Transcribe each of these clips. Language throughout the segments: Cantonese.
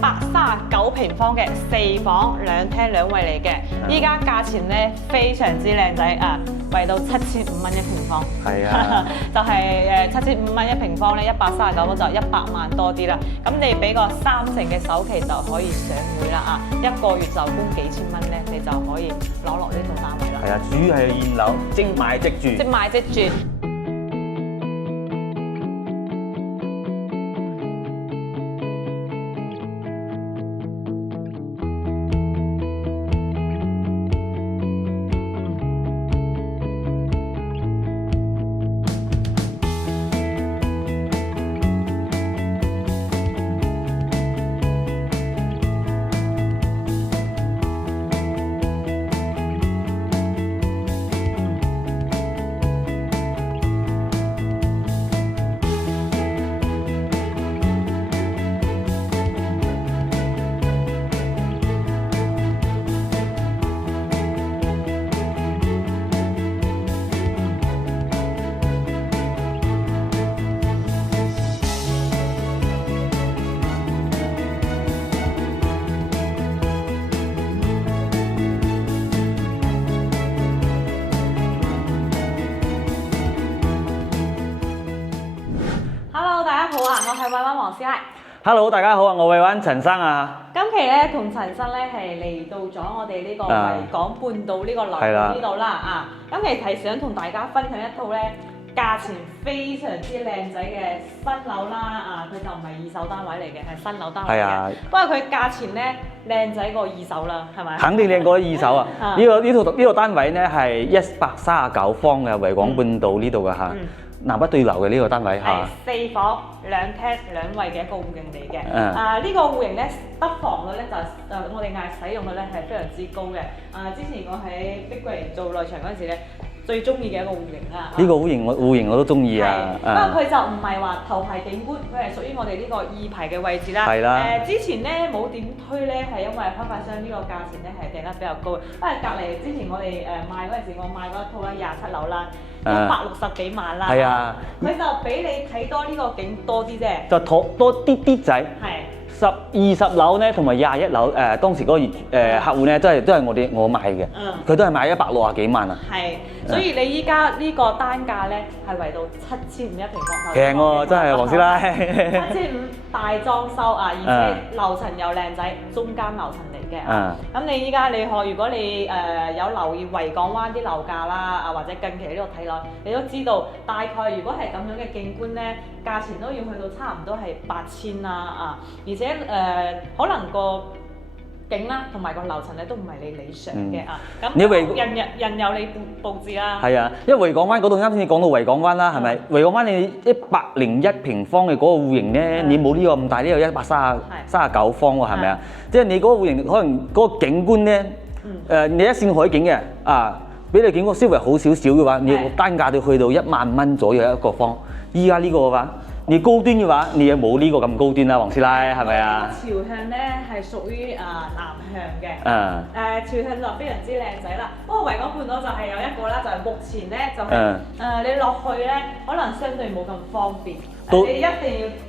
139平方嘅4房2廳2衛嚟嘅，依家價錢咧非常之靚仔啊，為到7500蚊1平方。係啊，就係7500蚊1平方咧，139就100萬多啲啦。咁你俾個30%嘅首期就可以上會啦啊，一個月就供幾千蚊咧，你就可以攞落呢套單位啦。係啊，主要係現樓，即買即住。即買即住。我係慧灣黃師奶。Hello， 大家好啊，我慧灣陳生啊。今期咧同陳生咧係嚟到咗我哋呢個維港半島呢個樓盤呢度啦啊。今期係想同大家分享一套咧價錢非常之靚仔嘅新樓啦啊，佢就唔係二手單位嚟嘅，係新樓單位嘅。不過佢價錢咧靚仔過二手啦，係咪？肯定靚過二手啊！呢個單位咧係139方嘅維港半島呢度嘅嚇。南北對流嘅呢個單位係4房2廳2衛嘅一個戶型嚟嘅。呢個戶型咧得房率咧就我哋嗌使用率咧係非常之高嘅。之前我喺碧桂園做內場嗰陣時咧，最中意嘅一個戶型啦。呢個戶型我都中意啊。不過佢就唔係話頭排景觀，佢係屬於我哋呢個二排嘅位置啦。係啦。之前咧冇點推咧，係因為開發商呢個價錢咧係定得比較高。因為隔離之前我哋賣嗰陣時，我賣嗰一套啦27樓啦。160幾萬啦，係啊，佢就比你睇多呢個景多啲啫，就多啲仔。係20樓咧，同埋21樓當時嗰個客戶咧，都係我買嘅，佢都係買160幾萬啊。係，所以你依家呢個單價咧係圍到7500一平方。平喎，真係黃師奶。7500大裝修啊，而且樓層又靚仔，中間樓層嚟嘅。咁你依家如果你有留意維港灣啲樓價啦，或者近期呢度睇落，你都知道大概如果係咁樣嘅景觀咧，價錢都要去到差唔多係8000啦啊，而且可能個景啦同埋個樓層咧都唔係你理想嘅啊。咁人有你佈置啦。係啊，因為維港灣嗰度啱先你講到維港灣啦，係咪？維港灣你101平方嘅嗰個戶型咧，你冇呢個咁大，呢個139方喎，係咪啊？即係你嗰個戶型可能嗰個景觀咧，你一線海景嘅啊，比你景觀稍微好少少嘅話，你單價就去到1萬蚊左右一個方。依家呢個嘅話，你高端嘅話，你又冇呢個咁高端啦，黃師奶係咪啊？朝向咧係屬於南向嘅，朝向就非常之靚仔啦。不過維港半島就係有一個啦，就係目前咧就係你落去咧，可能相對冇咁方便。你一定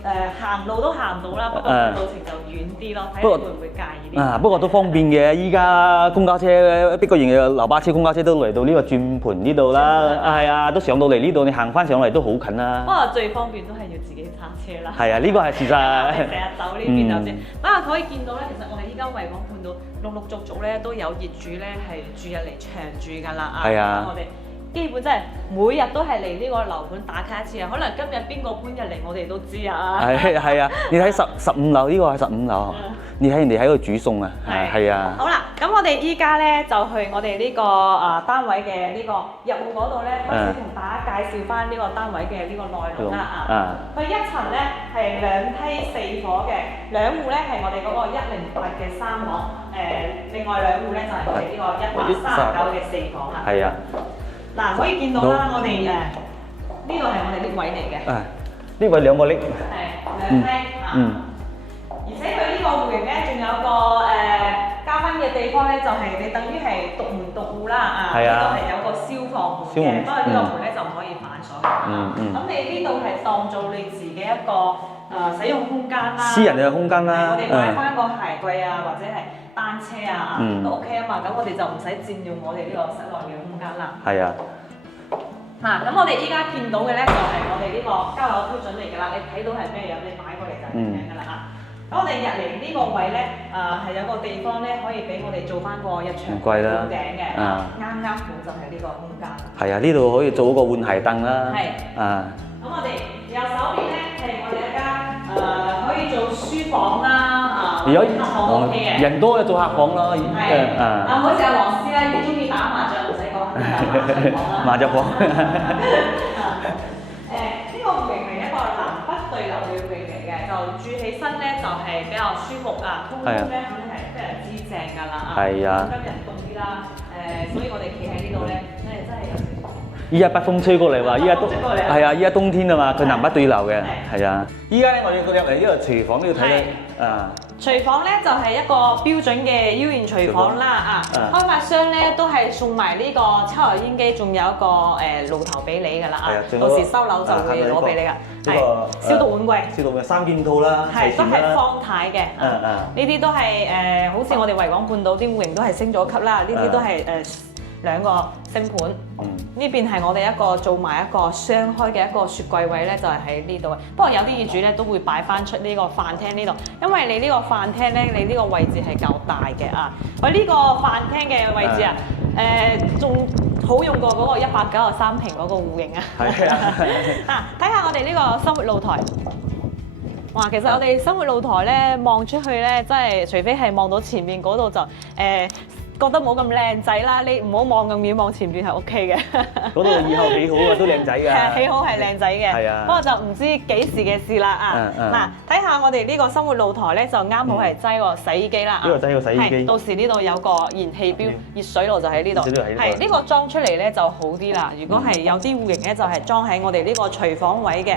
要行路都行到啦，不過路程就遠啲咯。睇你會唔會介意啲？不過都方便嘅，依家公交車碧桂園嘅流巴車、公交車都嚟到呢個轉盤呢度啦。係啊，都上到嚟呢度，你行翻上嚟都好近啦。不過最方便都係要自己揸車啦。係啊，呢個係事實。成日走呢邊就先。不過可以見到咧，其實我哋依家維港半島陸續咧都有業主咧係住入嚟長住㗎啦。係啊。我哋基本真係每日都係嚟呢個樓盤打卡一次啊！可能今日邊個搬入嚟，我哋都知啊。係啊，你睇15樓呢個係15樓，你睇人哋喺度煮餸啊。係啊。好啦，咁我哋依家咧就去我哋呢個單位嘅呢個入戶嗰度咧，開始同大家介紹翻呢個單位嘅呢個內容啦啊。佢一層咧係2梯4伙嘅，兩戶咧係我哋嗰個108嘅3房，另外兩戶咧就係我哋呢個139嘅4房啊。係啊。嗱，可以見到啦，我哋呢度係我哋呢位嚟嘅。呢位2個拎。係2梯而且佢呢個戶型咧，仲有個加分嘅地方咧，就係你等於係獨門獨戶啦啊。呢度係有個消防門嘅，不過呢個門咧就唔可以反鎖嘅。咁你呢度係當做你自己一個使用空間啦，私人嘅空間啦，我哋擺翻個鞋櫃啊，或者係單車啊，都 OK 啊嘛。咁我哋就唔使佔用我哋呢個室內嘅空間啦。係啊。咁我哋依家見到嘅咧就係我哋呢個交樓標準嚟㗎啦。你睇到係咩樣，你買過嚟就係咁樣㗎啦嚇。咁我哋入嚟呢個位咧，係有個地方咧，可以俾我哋做翻個日常吊頂嘅，啱啱好就係呢個空間。係啊，呢度可以做一個換鞋凳啦。係。咁我哋右手邊咧係我哋一間可以做書房啦，如果客房 OK 嘅。人多就做客房咯。係。好似阿黃師咧，你中意打麻將唔使講，麻雀房。呢個戶型係一個南北對流嘅戶型嚟嘅，就住起身咧就係比較舒服啊，通風咧肯定係非常之正㗎啦。係啊。今日凍啲啦，所以我哋企喺呢度咧，真係有少少。依家北風吹過嚟話，依家冬係啊，依家冬天啊嘛，佢南北對流嘅，係啊。依家咧，我哋入嚟呢個廚房都要睇咧，廚房咧就係一個標準嘅 U 型廚房啦，開發商咧都係送埋呢個抽油煙機，仲有一個爐頭俾你㗎啦，到時收樓就會攞俾你㗎。係消毒碗櫃，消毒嘅3件套啦，係都係方太嘅，呢啲都係好似我哋維港半島啲戶型都係升咗級啦，呢啲都係2個星盤。呢邊係我哋一個做埋一個雙開嘅一個雪櫃位咧，就係喺呢度嘅。不過有啲業主咧都會擺翻出呢個飯廳呢度，因為你呢個飯廳咧，你呢個位置係夠大嘅啊。佢呢個飯廳嘅位置啊，仲好用過嗰個193平嗰個戶型啊。係啊。睇下我哋呢個生活露台。哇，其實我哋生活露台咧望出去咧，真係除非係望到前面嗰度就覺得冇咁靚仔啦，你唔好望咁遠，望前邊係 OK 嘅。嗰度以後起好啊，都靚仔㗎。係起好係靚仔嘅。係啊。不過就唔知幾時嘅事啦啊。嗱，睇下我哋呢個生活露台咧，就啱好係擠個洗衣機啦。呢個擠個洗衣機。到時呢度有個燃氣錶，熱水爐就喺呢度。係呢個裝出嚟咧就好啲啦。如果係有啲戶型咧，就係裝喺我哋呢個廚房位嘅。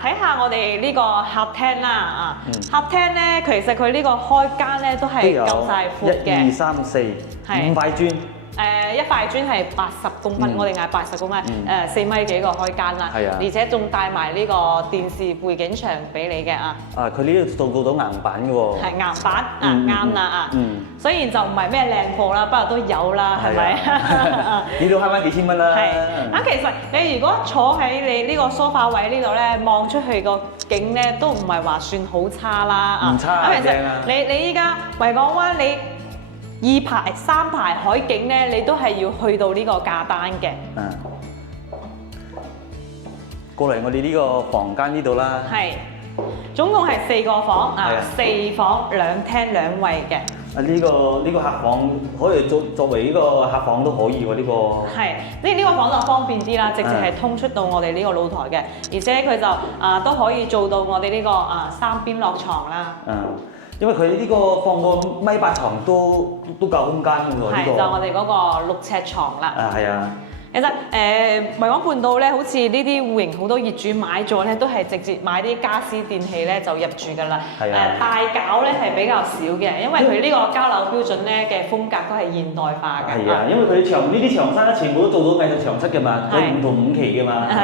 睇下我哋呢個客廳啦客廳咧其實佢呢個開間咧都係夠晒闊嘅。1、2、3、4，5塊磚。一塊磚係80公分，我哋嗌80公分，4米幾個開間啦。係啊。而且仲帶埋呢個電視背景牆俾你嘅啊。佢呢度做到硬板嘅喎。係硬板啱啦雖然就唔係咩靚貨啦，不過都有啦，係咪？呢度慳翻幾千蚊啦。係。其實你如果坐喺你呢個梳化位呢度咧，望出去個景咧，都唔係話算好差啦。唔差，正啊！你依家維港灣你2排3排海景咧，你都係要去到呢個價單嘅。過嚟我哋呢個房間呢度啦。係，總共係4個房4房2廳2衛嘅。呢個客房可以作為呢個客房都可以喎，呢個。係，呢個房就方便啲啦，直接係通出到我哋呢個露台嘅，而且佢就都可以做到我哋呢個3邊落床啦。因為佢呢個放個1.8米床都夠空間嘅喎，呢個。係，就我哋嗰個6尺床啦。係啊。其實維港半島咧，好似呢啲戶型好多業主買咗咧，都係直接買啲家私電器咧就入住㗎啦。係啊。大搞咧係比較少嘅，因為佢呢個交樓標準咧嘅風格都係現代化嘅。係啊，因為佢呢啲牆身咧全部都做到藝術牆漆嘅嘛，佢唔同5期嘅嘛。係。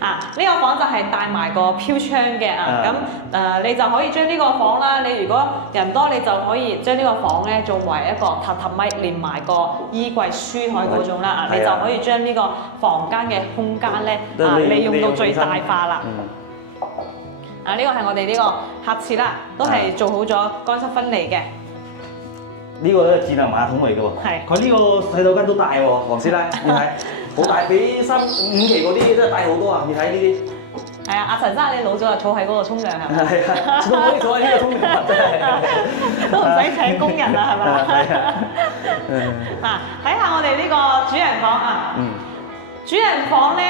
呢個房就係帶埋個飄窗嘅咁你就可以將呢個房啦，你如果人多，你就可以將呢個房咧作為一個榻榻米連埋個衣櫃書台嗰種啦你就可以將呢個房間嘅空間咧利用到最大化啦。呢個係我哋呢個客廁啦，都係做好咗乾濕分離嘅。呢個咧智能馬桶嚟嘅喎。係。佢呢個洗手間都大喎，黃師奶，你睇。好大，比3、5期嗰啲真係大好多啊！你睇呢啲。係啊，阿陳生你老咗就坐喺嗰度沖涼係咪？係啊，都可以坐喺呢度沖涼，真係。都唔使請工人啦，係咪？係啊。睇下我哋呢個主人房主人房咧，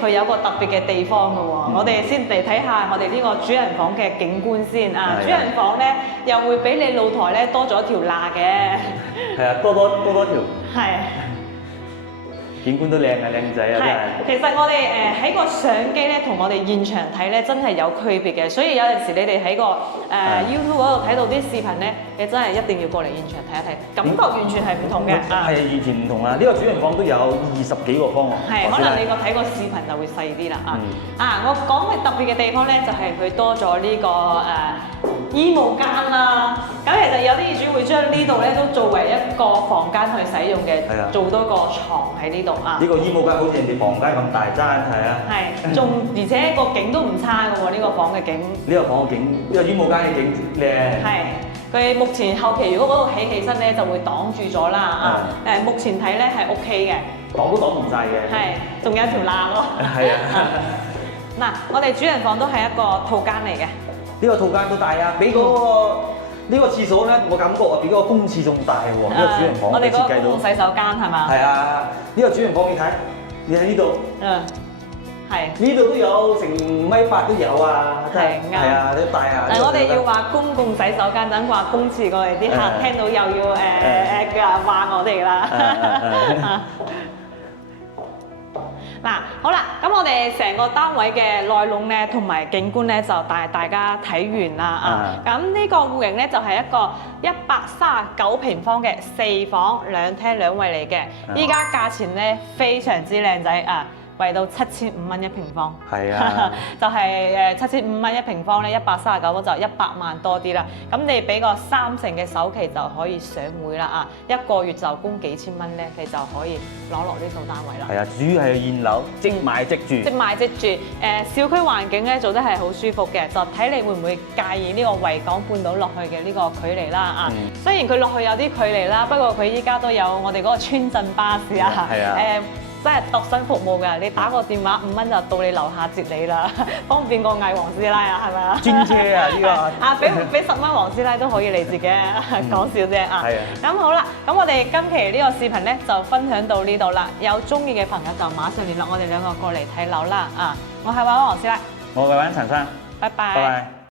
佢有個特別嘅地方嘅喎。我哋先嚟睇下我哋呢個主人房嘅景觀先主人房咧又會比你露台咧多咗條罅嘅。係啊，多條。係。景觀都靚啊，靚仔啊，真係。其實我哋喺個相機咧，同我哋現場睇咧，真係有區別嘅。所以有陣時你哋喺個YouTube 嗰度睇到啲視頻咧，你真係一定要過嚟現場睇一睇，感覺完全係唔同嘅。係完全唔同啊！呢個主人房都有20幾個方喎。係，可能你睇個視頻就會細啲啦我講嘅特別嘅地方咧，就係佢多咗呢個衣帽間啦。咁其實有啲業主會將呢度咧都作為一個房間去使用嘅，做多個床喺呢度呢個衣帽間好似人哋房間咁大間，係啊。係，而且個景都唔差嘅喎，呢個房嘅景。呢個房嘅景，呢個衣帽間嘅景靚。係，佢目前後期如果嗰度起身咧，就會擋住咗啦目前睇咧係 OK 嘅。擋都擋唔晒嘅。係，仲有條罅咯。係啊。嗱，我哋主人房都係一個套間嚟嘅。呢個套間都大啊，比嗰個呢個廁所咧，我感覺比嗰個公廁仲大喎。呢個主人房嘅設計到。我哋嗰個洗手間係嘛？係啊，呢個主人房你睇呢度。係。呢度都有成1.8米都有啊，真係。係啊，都大啊。我哋要話公共洗手間，等話公廁過嚟，啲客聽到又要話我哋啦。嗱，好啦，咁我哋成個單位嘅內籠咧，同埋景觀咧，就帶大家睇完啦咁呢個戶型咧，就係一個139平方嘅4房2廳2衛嚟嘅。依家價錢咧非常之靚仔為到7500蚊一平方，係啊，就係7500蚊一平方咧，139就100萬多啲啦。咁你俾個3成嘅首期就可以上會啦1個月就供幾千蚊咧，你就可以攞落呢套單位啦。係啊，主要係現樓，即買即住。即買即住，小區環境咧做得係好舒服嘅，就睇你會唔會介意呢個維港半島落去嘅呢個距離啦雖然佢落去有啲距離啦，不過佢依家都有我哋嗰個村鎮巴士真係度身服務㗎，你打個電話5蚊就到你樓下接你啦，方便過嗌黃師奶係咪啊？專車呢個俾10蚊黃師奶都可以嚟自己講笑啫咁好啦，咁我哋今期呢個視頻咧就分享到呢度啦。有中意嘅朋友就馬上聯絡我哋2個過嚟睇樓啦我係華灣黃師奶，我係華灣陳生，拜拜。